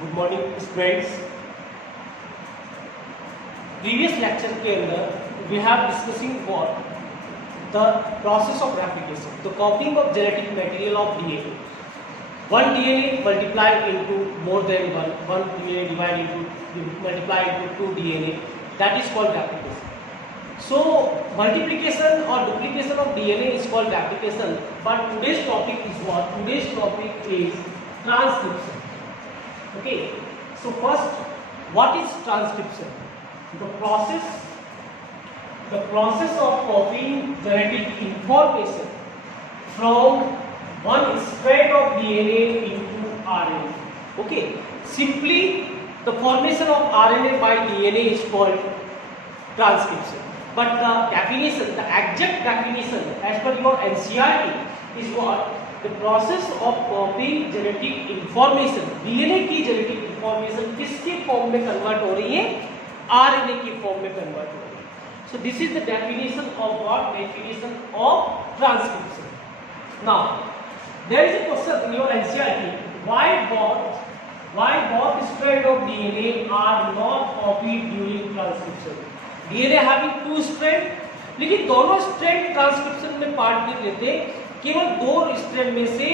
Good morning students. Previous lecture के अंदर we have discussing for the process of replication, the copying of genetic material of DNA. one DNA multiplied into more than one DNA divided into multiplied into two DNA, that is called replication. So multiplication or duplication of DNA is called replication, but today's topic is what? Today's topic is transcription. Okay, so first, what is transcription? The process of copying genetic information from one strand of DNA into RNA. Okay, simply the formation of RNA by DNA is called transcription. But the definition, the exact definition as per your NCERT is what? The process of copying genetic information. DNA की genetic information किसके form में convert हो रही है? RNA की form में convert हो रही है. So this is the definition of what? Definition of transcription. Now there is a question in your NCERT: why both strands of DNA are not copied during transcription? DNA having two strands, लेकिन दोनों strand transcription में part नहीं लेते, केवल दो strand में से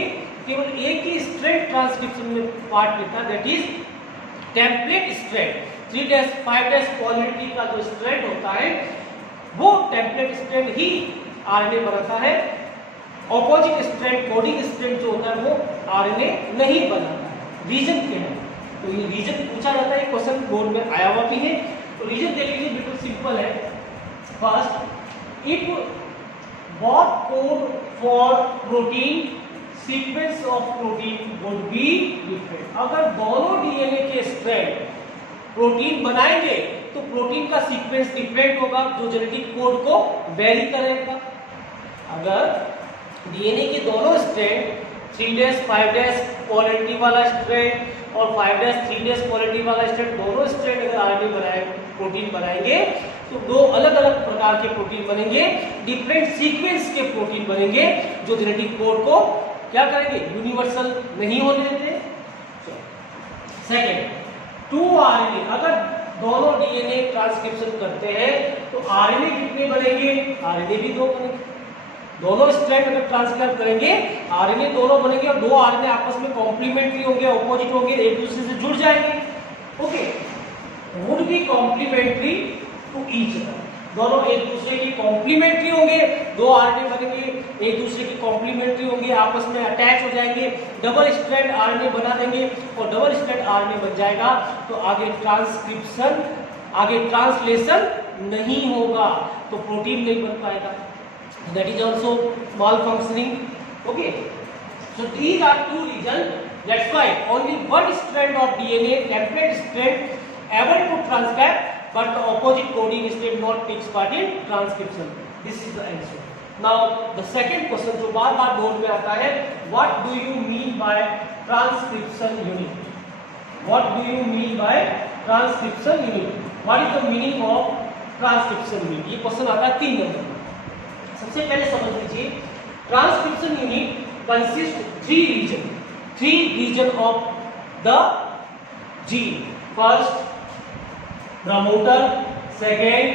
केवल एक ही स्ट्रैंड ट्रांसक्रिप्शन में पार्ट लेता, that is template strand. 3'5' polity का जो स्ट्रैंड होता है वो टेम्पलेट स्ट्रैंड ही आरएनए बनाता है। ऑपोजिट स्ट्रैंड, कोडिंग स्ट्रैंड जो होता है वो आरएनए नहीं बनाता है। रीजन क्या है? तो ये रीजन पूछा जाता है, क्वेश्चन बोर्ड में आया हुआ भी है। तो रीजन देख लीजिए, बिल्कुल सिंपल है। First, if both code for protein, sequence of protein would be different. अगर दोनों डीएनए के स्ट्रैंड प्रोटीन बनाएंगे तो प्रोटीन का सीक्वेंस डिफरेंट होगा, जो जेनेटिक कोड को वेरी करेगा। अगर डीएनए के दोनों स्ट्रैंड 3'5' पोलैरिटी वाला स्ट्रैंड और 5'3' पोलैरिटी वाला स्ट्रैंड, दोनों स्ट्रैंड अगर आरएनए बनाए प्रोटीन बनाएंगे तो दो अलग अलग प्रकार के प्रोटीन बनेंगे, डिफरेंट सीक्वेंस के प्रोटीन बनेंगे, जो जेनेटिक कोड को क्या करेंगे? यूनिवर्सल नहीं होने देते। सेकेंड, 2 RNA, अगर दोनों डीएनए ट्रांसक्रिप्शन करते हैं तो आरएनए कितने बनेंगे? आरएनए भी 2 बनेंगे। दोनों स्ट्रैंड अगर ट्रांसक्राइब करेंगे आरएनए दोनों बनेंगे और दो आरएनए आपस में कॉम्प्लीमेंट्री होंगे, ऑपोजिट होंगे, एक दूसरे से जुड़ जाएंगे। Okay, would be complementary to each other, दोनों एक दूसरे की कॉम्प्लीमेंट्री होंगे, दो आरएनए बनेंगे, एक दूसरे की कॉम्प्लीमेंट्री होंगे, आपस में अटैच हो जाएंगे, डबल स्ट्रैंड आरएनए बना देंगे और डबल स्ट्रैंड आरएनए बन जाएगा तो आगे ट्रांसक्रिप्शन, आगे ट्रांसलेशन नहीं होगा, तो प्रोटीन नहीं बन पाएगा। That is also malfunctioning. Okay, so these are two reasons. That's why only one strand of DNA, template strand, able to transcribe, but the opposite coding strand not takes part in transcription. This is the answer. Now the second question जो बार बार board में आता है, what do you mean by transcription unit? What do you mean by transcription unit? What is the meaning of transcription unit? ये question आता है 3 number. सबसे पहले समझ लीजिए, transcription unit consist three region of the gene. First, promoter, second,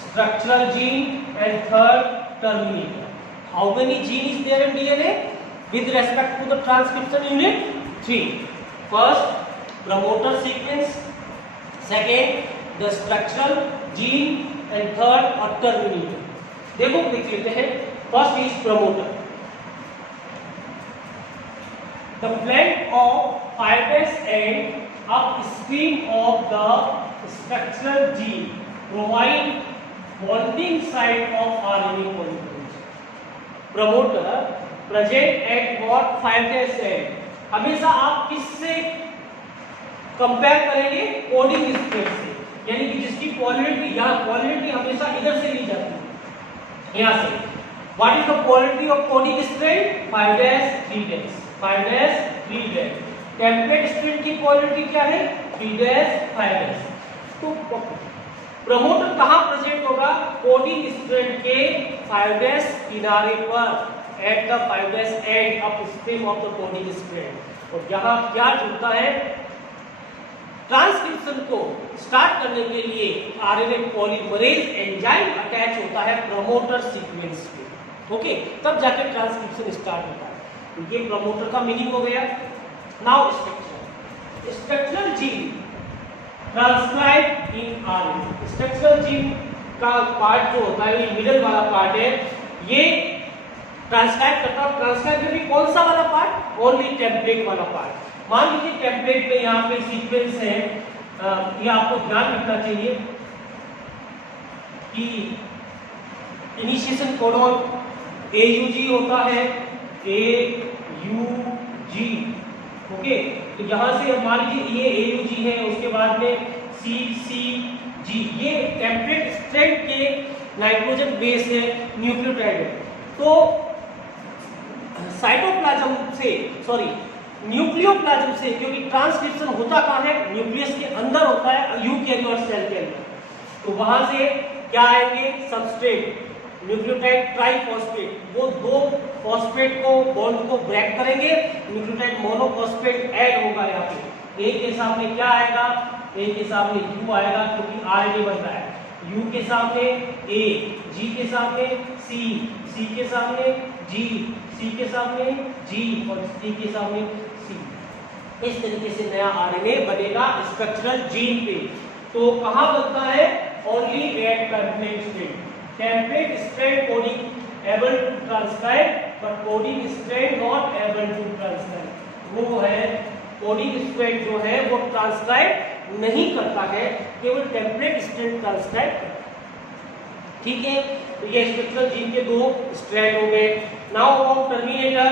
structural gene and third, terminator. How many gene is there in DNA with respect to the transcription unit? 3। First, promoter sequence, second the structural gene and third और terminator. देखो देख लेते हैं। First is promoter. The flank of 5' end upstream of the structural gene provide bonding site of RNA molecules. Promoter present at what? 5' and. हमेशा आप किससे compare करेंगे? Coding strand से, यानी कि जिसकी पोलैरिटी या पोलैरिटी हमेशा इधर से ली जाती है, यहाँ से। What is the polarity of coding strand? 5'3', 5'3'। Template strand की पोलैरिटी क्या है? 3'5'। तो प्रमोटर कहाँ प्रेजेंट होगा? कोडिंग स्ट्रैंड के 5' किनारे पर, at the 5' end upstream of the coding strand. और यहाँ क्या जुड़ता है? ट्रांसक्रिप्शन को स्टार्ट करने के लिए आरएनए पॉलीमरेज एंजाइम अटैच होता है प्रमोटर सीक्वेंस पे। ओके, तब जाके ट्रांसक्रिप्शन स्टार्ट होता है। तो ये प्रमोटर का मीनिंग हो गया। Now structural gene transcribe in RNA. Structural gene का पार्ट जो होता है, ये मिडल वाला पार्ट है, ये ट्रांसक्राइब करता है। ट्रांसक्राइब में भी कौन सा वाला पार्ट? ओनली टेम्पलेट वाला पार्ट। मान लीजिए टेम्पलेट में यहाँ पे सीक्वेंस है, ये आपको ध्यान रखना चाहिए कि इनिशिएशन कोडॉन AUG होता है, AUG। ओके, तो यहाँ से मान लीजिए ये AUG है, उसके बाद में CCG, ये टेम्पलेट स्ट्रैंड के नाइट्रोजन बेस है, न्यूक्लियोटाइड है। तो साइटोप्लाज्म से, सॉरी न्यूक्लियोप्लाज्म से, क्योंकि ट्रांसक्रिप्शन होता कहाँ है? न्यूक्लियस के अंदर होता है, यूकेरियोट सेल के अंदर। तो वहां से क्या आएंगे? सबस्ट्रेट, न्यूक्लियोटाइड ट्राइफॉस्फेट, वो दो फॉस्फेट को बॉन्ड को ब्रेक करेंगे, न्यूक्लियोटाइड मोनोफॉस्फेट ऐड होगा। यहाँ पे ए के सामने क्या आएगा? ए के सामने यू आएगा, क्योंकि आरएनए बन रहा है। यू के सामने ए, जी के सामने सी, सी के सामने जी, सी के सामने जी और सी के सामने सी। इस तरीके से नया आरएनए बनेगा स्ट्रक्चरल जीन पे। तो कहां बनता है? Only at template strand. Template strand coding able to transcribe, but coding strand not able to transcribe. वो है कोडिंग स्ट्रैंड जो है वो ट्रांसक्राइब नहीं करता है, केवल टेम्पलेट स्ट्रैंड ट्रांसक्राइब करता है। ठीक है, तो ये स्ट्रक्चरल जीन के दो स्ट्रैंड हो गए। Now about terminator.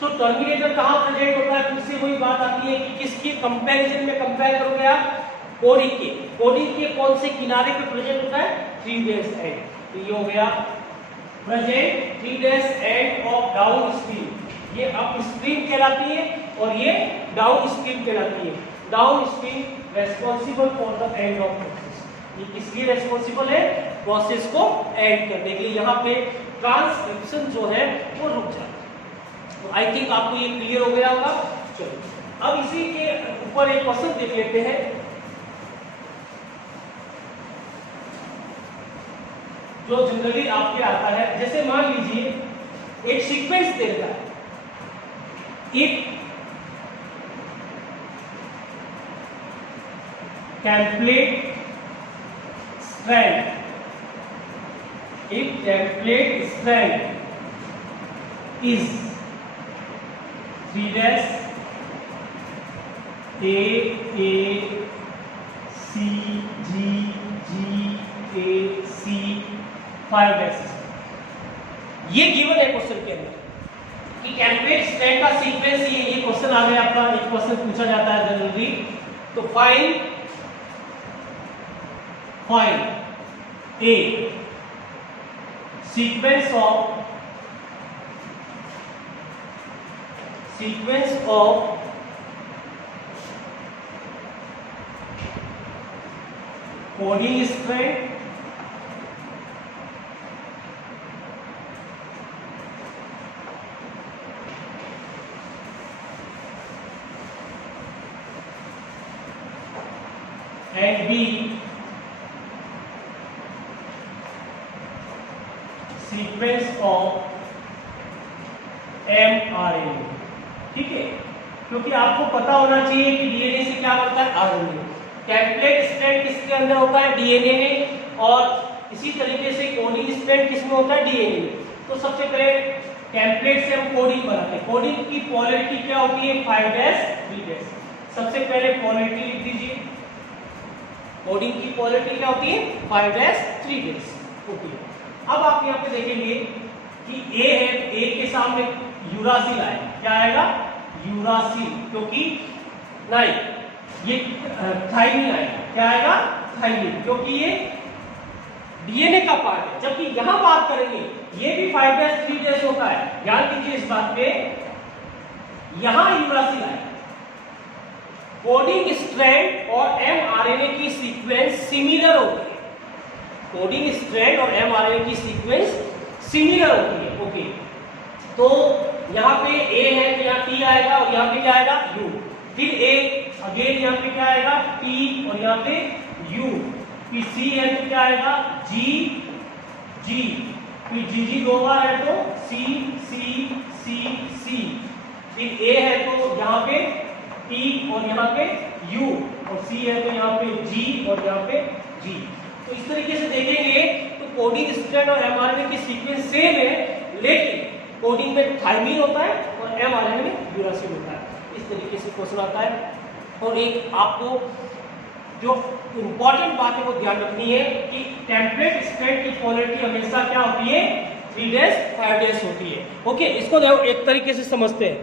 So terminator कहां प्रेजेंट होता है? फिर से वही बात आती है कि किसके कंपैरिजन में कंपेयर करोगे आप? कोडिंग के। कोडिंग के कौन से किनारे पे प्रेजेंट होता है? 3' एंड। तो ये हो गया present 3' end of down stream. ये अप स्ट्रीम कहलाती है और ये डाउन स्ट्रीम कहलाती है। Down stream responsible for the end of process. ये किसकी रेस्पॉन्सिबल है? प्रोसेस को एंड करने के लिए। यहाँ पे ट्रांसक्रिप्शन जो है वो रुक जाता है। तो आई थिंक आपको ये क्लियर हो गया होगा। चलो अब इसी के ऊपर एक क्वेश्चन देख लेते हैं। जो जनरली आपके आता है, जैसे मान लीजिए एक सीक्वेंस दे रहा है, एक टेम्पलेट स्ट्रैंड, एक template strand is 3' A C G G A C 5'। ये गिवन है क्वेश्चन के अंदर कि टेम्पलेट स्ट्रैंड का सीक्वेंस ये क्वेश्चन आ गया आपका। एक क्वेश्चन पूछा जाता है जनरली, तो find A sequence of coding strand and B sequence of mRNA। ठीक है, क्योंकि आपको पता होना चाहिए कि डीएनए से क्या बनता है? आरएनए। टेम्पलेट स्ट्रैंड किसके अंदर होता है? डीएनए में। और इसी तरीके से कोडिंग स्ट्रैंड किसमें होता है? डीएनए में। तो सबसे पहले टेम्पलेट से हम कोडिंग बनाते हैं। कोडिंग की पोलैरिटी क्या होती है? 5' 3'। सबसे पहले पोलैरिटी लिख दीजिए। कोडिंग की पोलैरिटी क्या होती है? 5' 3'। ओके, अब आप यहाँ पे देखेंगे कि ए है, ए के सामने यूरासिल आएगा। क्या आएगा? यूरासिल, क्योंकि नहीं ये थाइमिन आएगा। क्या आएगा? थाइमिन, क्योंकि ये डीएनए का पार्ट है। जबकि यहां बात करेंगे ये भी 5' 3' होता है। ध्यान दीजिए इस बात पे, यहां यूरासिल आएगा। कोडिंग स्ट्रैंड और एमआरएनए की सीक्वेंस सिमिलर होती है। कोडिंग स्ट्रैंड और एमआरएनए की सीक्वेंस सिमिलर होती है। ओके, तो यहाँ पे ए है तो यहाँ टी आएगा और यहाँ पे क्या आएगा? यू। फिर ए अगेन यहाँ पे क्या आएगा P और यहाँ पे U, फिर C है तो क्या आएगा G G, फिर G दो बार है तो C C C C, फिर A है तो यहाँ पे P और यहाँ पे U, और C है तो यहाँ पे G और यहाँ पे G। तो इस तरीके से देखेंगे तो कोडिंग स्ट्रैंड और mRNA की सीक्वेंस सेम है, लेकिन कोडिंग में थाइमिन होता है और mRNA में यूरासिल होता है। इस तरीके से क्वेश्चन आता है। और एक आपको जो इंपॉर्टेंट बात है वो ध्यान रखनी है कि टेम्पलेट स्ट्रैंड की पोलैरिटी हमेशा क्या होती है 3 days 5 days होती है। ओके, इसको देखो एक तरीके से समझते हैं,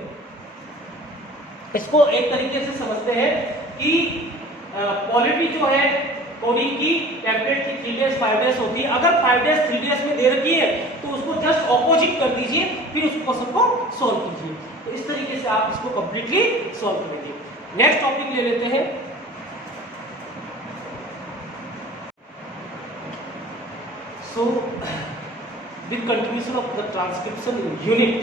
इसको एक तरीके से समझते हैं कि पोलैरिटी जो है कोडिंग की टेम्पलेट की 3 days 5 days होती है। अगर 5 days 3 days में दे रखी है तो उसको जस्ट ऑपोजिट कर दीजिए, फिर उस क्वेश्चन को सॉल्व कीजिए। तो इस तरीके से आप इसको कंप्लीटली सॉल्व करेंगे। नेक्स्ट टॉपिक ले लेते हैं। So with continuation of the transcription unit,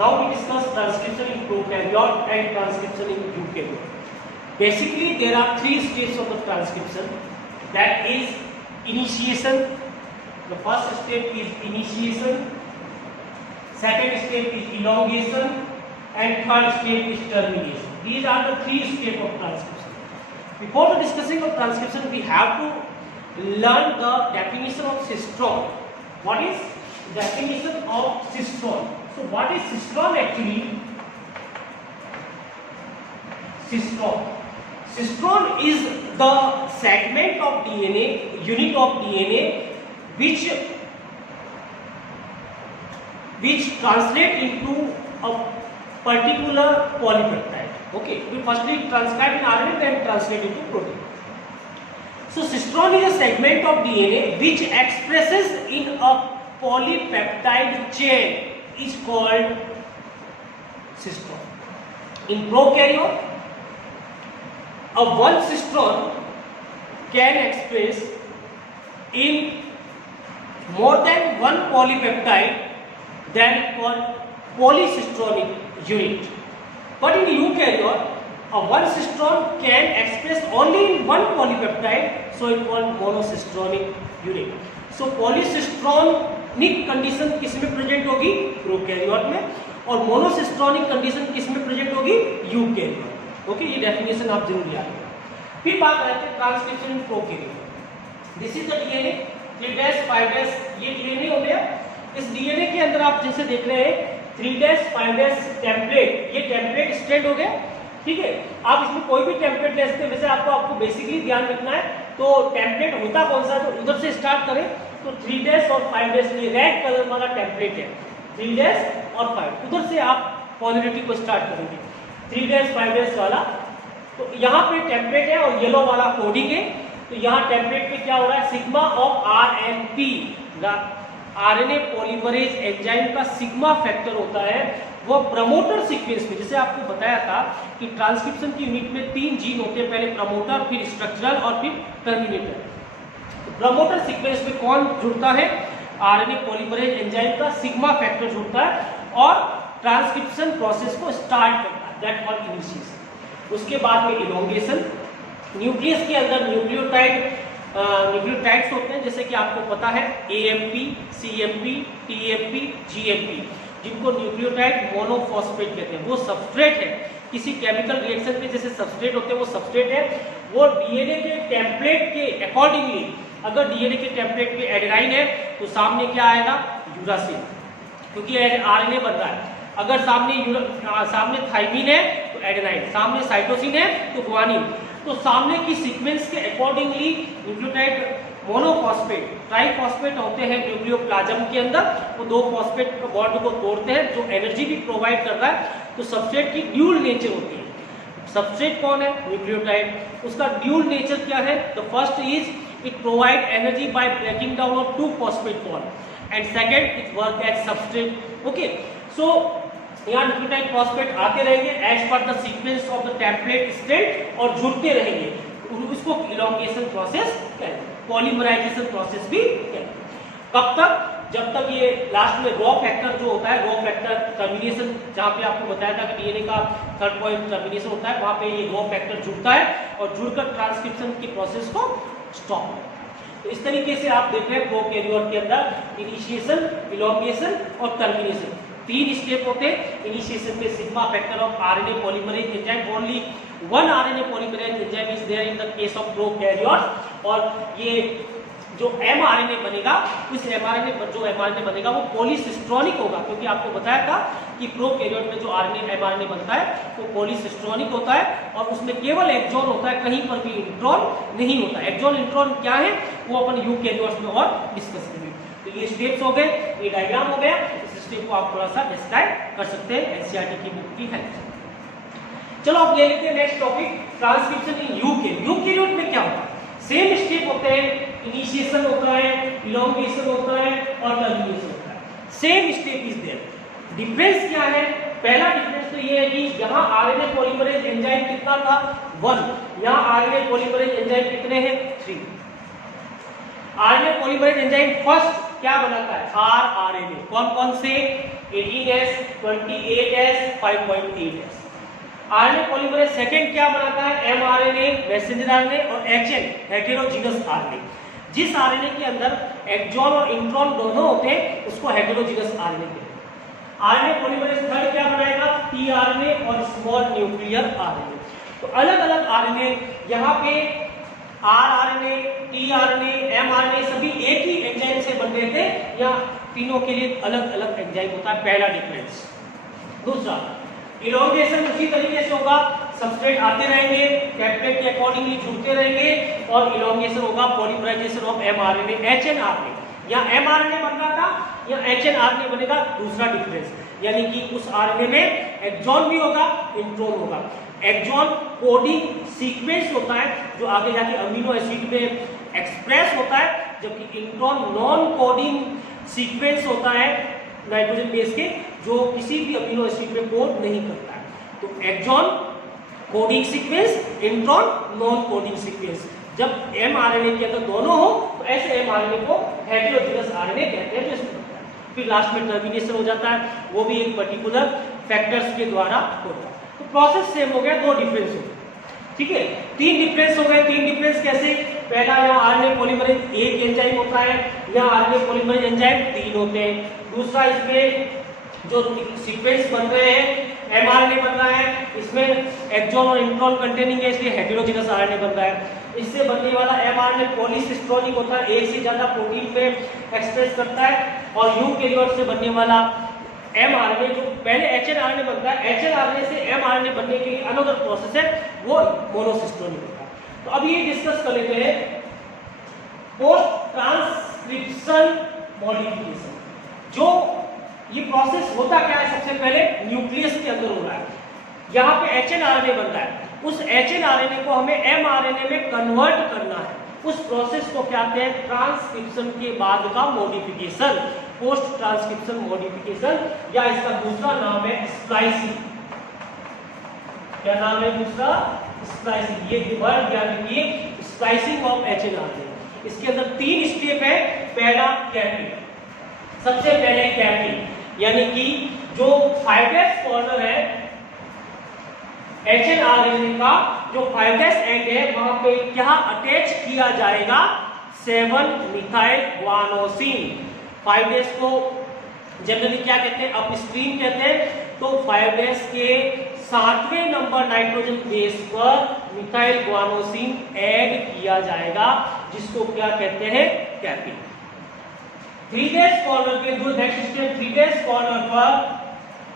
now we discuss transcription in prokaryote and transcription in eukaryote. Basically, there are 3 stages of the transcription. That is initiation. The first step is initiation. Second step is elongation, and third step is termination. These are the 3 steps of transcription. Before the discussing of transcription, we have to learn the definition of cistron. What is definition of cistron? So, what is cistron actually? Cistron. Cistron is the segment of DNA, unit of DNA, which translate into a particular polypeptide. Okay, we firstly transcribe in RNA, then translate into protein. So cistron is a segment of DNA which expresses in a polypeptide chain, is called cistron. In prokaryote, a one cistron can express in more than one polypeptide, then called polycistronic unit. But in eukaryote, a one cistron can express only in one polypeptide, so it called monocistronic unit. So polycistronic condition किस में present होगी? Prokaryote में, और monocistronic condition किस में present होगी? Eukaryote. Okay, ये definition आप जरूर याद रखें। फिर बात करते हैं transcription in prokaryote. This is the DNA, 3 days 5 days ये डीएनए हो गया। इस डीएनए के अंदर आप जैसे देख रहे हैं 3 days 5 days टेम्पलेट, ये टेम्पलेट स्ट्रैंड हो गया। ठीक है, आप इसमें कोई भी टेम्पलेट ले सकते हैं। वैसे आपको बेसिकली ध्यान रखना है, तो टेम्पलेट होता कौन सा है, तो उधर से स्टार्ट करें तो 3 days और 5 days ये रेड कलर वाला टेम्पलेट है, 3 days और 5, उधर से आप पोलैरिटी को स्टार्ट करेंगे 3 days 5 days वाला। तो यहाँ पे टेम्पलेट है और येलो वाला कोडिंग है। तो यहाँ टेम्पलेट पे क्या हो रहा है, sigma of RNP, RNA polymerase enzyme का सिग्मा फैक्टर होता है, वो प्रमोटर सीक्वेंस में, जैसे आपको बताया था कि ट्रांसक्रिप्शन की यूनिट में 3 जीन होते हैं, पहले प्रमोटर, फिर स्ट्रक्चरल और फिर टर्मिनेटर। तो प्रमोटर सीक्वेंस में कौन जुड़ता है, RNA पॉलीमरेज एंजाइम का सिग्मा फैक्टर जुड़ता है और ट्रांसक्रिप्शन प्रोसेस को स्टार्ट करता है, दैट कॉल्ड इनिशिएशन। उसके बाद में इलोंगेशन, न्यूक्लियस के अंदर न्यूक्लियोटाइड्स होते हैं, जैसे कि आपको पता है AMP, CMP, TMP, GMP, जिनको न्यूक्लियोटाइड मोनोफॉस्फेट कहते हैं। वो सबस्ट्रेट है, किसी केमिकल रिएक्शन पे जैसे सबस्ट्रेट होते हैं वो सबस्ट्रेट है। वो डीएनए के टेम्पलेट के अकॉर्डिंगली, अगर डीएनए के टेम्पलेट पे एडेनाइन है तो सामने क्या आएगा, यूरासिल, क्योंकि आरएनए बन रहा है। अगर सामने थाइमिन है तो एडेनाइन, सामने साइटोसिन है तो गुआनिन। तो सामने की सीक्वेंस के अकॉर्डिंगली न्यूक्लियोटाइड मोनोफॉस्फेट, ट्राइफॉस्फेट होते हैं न्यूक्लियोप्लाज्म के अंदर, वो 2 फॉस्फेट के बॉन्ड को तोड़ते हैं, जो एनर्जी भी प्रोवाइड कर रहा है। तो सबस्ट्रेट की ड्यूल नेचर होती है। सबस्ट्रेट कौन है, न्यूक्लियोटाइड, उसका ड्यूल नेचर क्या है, the first is it provide energy by breaking down of 2 phosphate bond and second it work as substrate. Okay, so यहाँ न्यूक्लियोटाइड फॉस्फेट आते रहेंगे as per the sequence of the template straight और जुड़ते रहेंगे, उसको elongation process कहते हैं, polymerisation process भी कहते हैं। कब तक, जब तक ये लास्ट में रॉ फैक्टर जो होता है, रॉ फैक्टर टर्मिनेशन, जहाँ पे आपको बताया था कि डीएनए का थर्ड पॉइंट टर्मिनेशन होता है, वहाँ पे ये रॉ फैक्टर जुड़ता है और जुड़कर ट्रांसक्रिप्शन की प्रोसेस को स्टॉप करता है। तो इस तरीके से आप देख रहे हैं प्रोकैरियोट के अंदर इनिशिएशन, इलॉन्गेशन और टर्मिनेशन, 3 स्टेप होते हैं। इनिशिएशन में sigma factor of RNA polymerase enzyme, only 1 RNA polymerase enzyme is there in the case of prokaryote. और ये जो एमआरएनए बनेगा, उस एमआरएनए बनेगा वो पॉलीसिस्ट्रॉनिक होगा, क्योंकि आपको बताया था कि प्रोकैरियोट में जो एमआरएनए बनता है वो पॉलीसिस्ट्रॉनिक होता है और उसमें केवल एक्सॉन होता है, कहीं पर भी इंट्रॉन नहीं होता। एक्सॉन इंट्रॉन क्या है वो अपन यूकैरियोट्स में और डिस्कस करेंगे। तो ये स्टेप्स हो गए, ये डायग्राम हो गया। इस स्टेप को आप थोड़ा सा डिस्क्राइब कर सकते हैं एनसीईआरटी की बुक की हेल्प से। चलो अब ले लेते हैं next topic, transcription in eukaryote में क्या होता है। सेम स्टेप होते हैं, इनिशिएशन होता है, इलॉन्गेशन होता है और टर्मिनेशन होता है। Same step is there. Difference क्या है? पहला डिफरेंस तो ये है कि यहाँ आरएनए पॉलीमरेज एंजाइम कितना था 1, यहाँ आरएनए पॉलीमरेज एंजाइम कितने हैं 3। आरएनए पॉलीमरेज एंजाइम फर्स्ट क्या बनाता है आरआरएनए, कौन कौन से 18S, 28S, 5.8S। RNA polymerase second क्या बनाता है एमआरएनए, मैसेंजर आरएनए और एचएन, हेटेरोजीनस आरएनए। जिस आरएनए के अंदर एक्सॉन और इंट्रॉन दोनों होते हैं उसको हेटेरोजीनस आरएनए कहते हैं। आरएनए पॉलीमरेज थर्ड क्या बनाएगा टीआरएनए और स्मॉल न्यूक्लियर आरएनए। तो अलग अलग आरएनए, यहाँ पे आरआरएनए, टीआरएनए, एमआरएनए सभी एक ही एंजाइम से बन रहे थे, या तीनों के लिए अलग अलग एंजाइम होता है, पहला डिफरेंस। दूसरा इलॉन्गेशन उसी तरीके से होगा, सबस्ट्रेट आते रहेंगे, कैप्टेड के अकॉर्डिंगली जुड़ते रहेंगे और इलॉन्गेशन होगा पॉलीमराइजेशन ऑफ एमआरएनए, एचएनआरएनए। यहाँ एमआरएनए बन रहा था, यहाँ एचएनआरएनए बनेगा। दूसरा डिफरेंस यानी कि उस आरएनए में एक्सॉन भी होगा, इंट्रॉन होगा। एक्सॉन कोडिंग सीक्वेंस होता है जो आगे जाके अमीनो एसिड में एक्सप्रेस होता है, जबकि इंट्रॉन नॉन कोडिंग सीक्वेंस होता है नाइट्रोजन बेस के, जो किसी भी अमीनो एसिड में कोड नहीं करता है। तो exon coding sequence, intron non coding sequence. जब एमआरएनए के अंदर दोनों हो तो ऐसे एमआरएनए को हेटेरोजीनस आरएनए कहते हैं, जो इसमें होता है। फिर लास्ट में टर्मिनेशन हो जाता है, वो भी एक पर्टिकुलर फैक्टर्स के द्वारा होता है। तो प्रोसेस सेम हो गया, 2 डिफरेंस हो गए, ठीक है। 3 डिफरेंस हो गए। 3 डिफरेंस कैसे? पहला, यहाँ आरएनए पॉलीमरेज एक एंजाइम होता है, यहाँ आरएनए पॉलीमरेज एंजाइम 3 होते हैं। दूसरा, इसमें जो सीक्वेंस बन रहे हैं एमआरएनए बन रहा है, इसमें एक्सॉन और इंट्रॉन कंटेनिंग है, इसलिए हेटेरोजीनस आरएनए बन रहा है। इससे बनने वाला एमआरएनए पॉलीसिस्ट्रॉनिक होता है, एक से ज्यादा प्रोटीन पे एक्सप्रेस करता है। और यूकैरियोट से बनने वाला एमआरएनए जो पहले एचएनआरएनए बनता है, एचएनआरएनए से एमआरएनए बनने के लिए अनदर प्रोसेस है, वो मोनोसिस्ट्रोनिक होता है। तो अब ये डिस्कस कर लेते हैं पोस्ट ट्रांसक्रिप्शन मॉडिफिकेशन। जो ये प्रोसेस होता क्या है, सबसे पहले न्यूक्लियस के अंदर हो रहा है, यहाँ पे एचएनआरएनए बन रहा है, उस एचएनआरएनए को हमें एमआरएनए में कन्वर्ट करना है। उस प्रोसेस को क्या कहते हैं ट्रांसक्रिप्शन के बाद का मॉडिफिकेशन, पोस्ट ट्रांसक्रिप्शन मॉडिफिकेशन, या इसका दूसरा नाम है स्प्लाइसिंग। क्या नाम है दूसरा? स्प्लाइसिंग। ये वर्ड याद रखिए, स्प्लाइसिंग ऑफ एचएनआरएनए। इसके अंदर 3 स्टेप है। पहला कैपिंग, सबसे पहले कैपिंग यानी कि जो 5S कॉर्नर है एचएनआरएनए का, जो 5S एंड है, वहां पे क्या अटैच किया जाएगा 7 मिथाइल ग्वानोसिन। 5S को जनरली क्या कहते हैं, अपस्ट्रीम कहते हैं। तो 5S के 7वें नंबर नाइट्रोजन बेस पर मिथाइल ग्वानोसिन ऐड किया जाएगा, जिसको क्या कहते हैं कैपिंग। 3S कॉर्नर पे जो नेक्स्ट स्टेप 3S कॉर्नर पर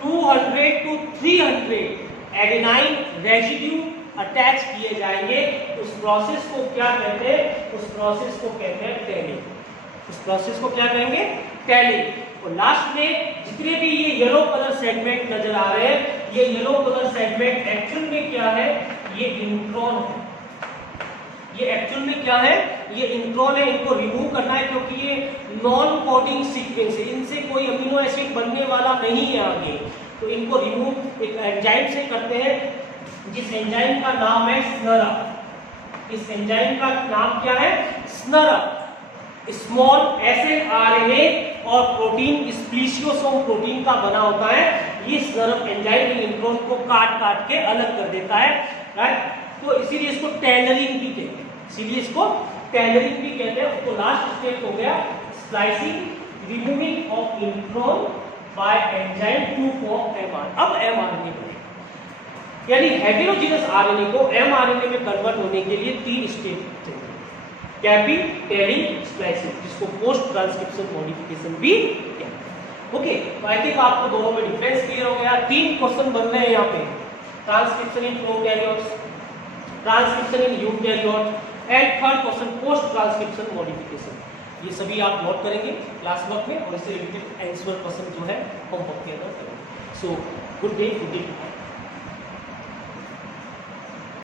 200 to 300 एडेनाइन रेजिड्यू अटैच किए जाएंगे। उस प्रोसेस को क्या कहते हैं? उस प्रोसेस को कहते हैं टेलिंग। उस प्रोसेस को क्या कहेंगे? टेलिंग। और लास्ट में जितने भी ये येलो कलर सेगमेंट नजर आ रहे हैं, ये येलो कलर सेगमेंट एक्चुअल में क्या है? ये इंट्रॉन है। ये एक्चुअल में क्या है? ये इंट्रॉन है। इनको रिमूव करना है क्योंकि ये नॉन कोडिंग सीक्वेंस है, इनसे कोई अमीनो एसिड बनने वाला नहीं है आगे। तो इनको रिमूव एक एंजाइम से करते हैं, जिस एंजाइम का नाम है स्नरा। इस एंजाइम का नाम क्या है? स्नरा। स्मॉल एसएनआरएनए और प्रोटीन स्प्लीशियोसोम प्रोटीन का बना होता है। ये सर्व एंजाइम इंट्रॉन को काट काट के अलग कर देता है, राइट। तो इसीलिए इसको टेलरिंग भी कहते हैं, इसीलिए इसको टेलरिंग भी कहते हैं। तो लास्ट स्टेप हो गया slicing, removing of intron by enzyme to form mRNA. अब एमआरएनए बनेगा, यानी हेटेरोजीनस आरएनए को एमआरएनए में कन्वर्ट होने के लिए 3 स्टेप चाहिए, कैपी, टेलिंग, स्प्लाइसिंग, जिसको पोस्ट ट्रांसक्रिप्शन मॉडिफिकेशन भी कहते हैं। ओके, तो आई थिंक आपको दोनों में डिफरेंस क्लियर हो गया। 3 क्वेश्चन बन रहे हैं यहाँ पे, transcription in prokaryotes, transcription in eukaryote and third question post transcription modification. ये सभी आप नोट करेंगे क्लास वर्क में और इससे रिलेटेड आंसर क्वेश्चन जो है होमवर्क के अंदर करेंगे। So good day, good day.